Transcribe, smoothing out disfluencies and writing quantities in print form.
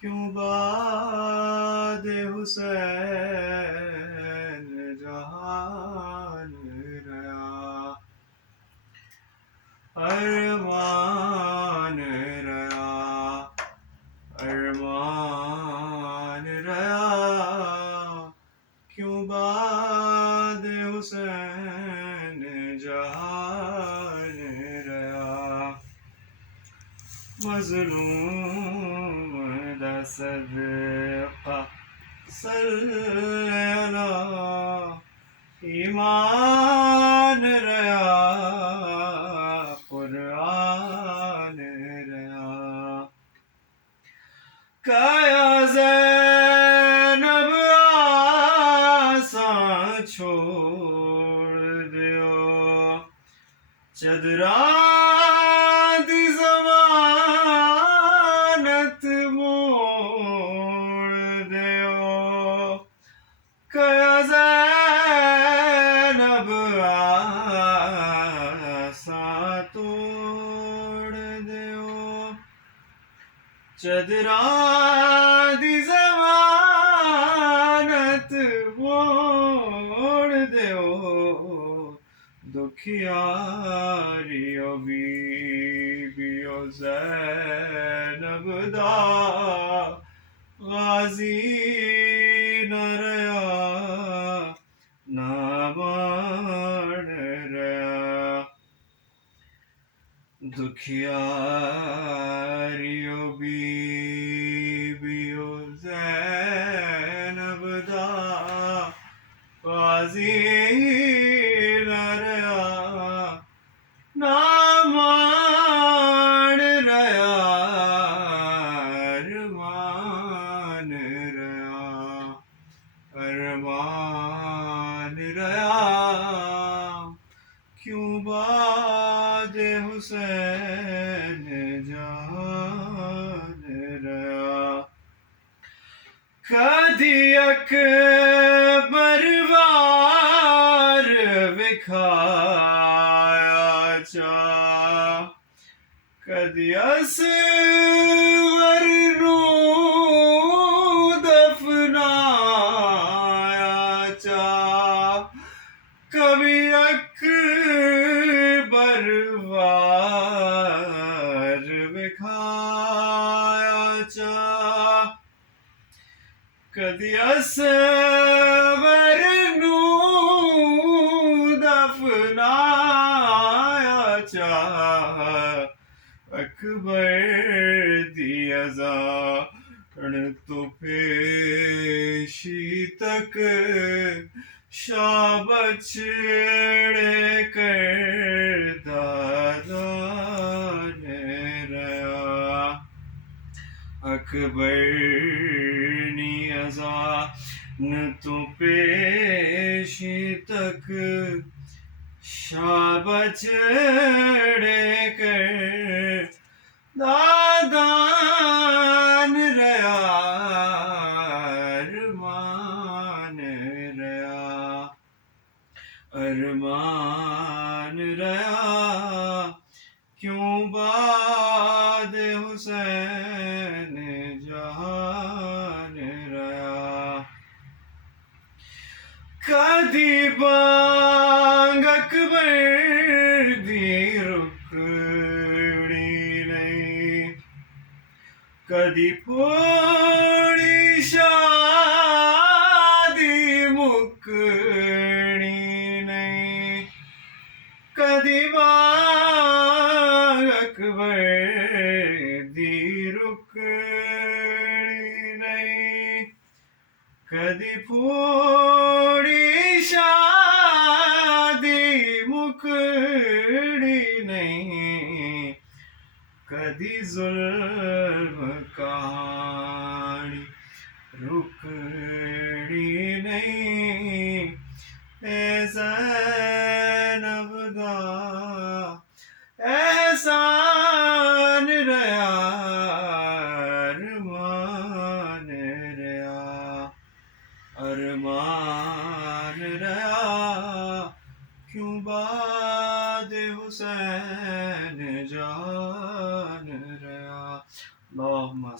क्यों बाद हुसैन जहान रया अरमान रया अरमान रया क्यों बाद हुसैन जहान रया मज़लूम दा सदका सल्ले अला ईमान रया कुरान रया काया ज़ैनब आसा छोड़ दियो चदरा दी ज़मानत मोड़ दियो काया ज़ैनब आसा तोड़ दियो चदरा दी ज़मानत मोड़ दियो दुखियारियो बीबियो ज़ैनब दा गाज़ी न रया नामान रया दुखियारियो बीबियो ज़ैनब दा गाज़ी न रया नामान रया अरमान रया अरमान रया क्यों बाद हुसैन जहान रया कदी अकबर वार विखाया चा कदी असगर नू दफनाया चा कभी अकबर वार विखाया चा कदी असगर नू दफनाया चा अकबर दी अज़ान तो पेशी तक शाह बछड़े करदा दान रया अकबर नी अज़ान तो पेशी तक शाह बछड़े करदा दान रया अरमान रया अरमान रया क्यों बाद हुसैन जहान रया कदी बांग अकबर दी रुकड़ी नहीं कदी फोड़ी शादी मुकड़ी नहीं कदी बांग अकबर दी रुकड़ी नहीं कदी फोड़ी शादी मुकड़ी नहीं कदी जुल्म कहानी रुकड़ी नहीं ए ज़ैनब दा एहसान रया अरमान रया अरमान रया क्यों बाद हुसैन जान रया। अल्लाहुम्मा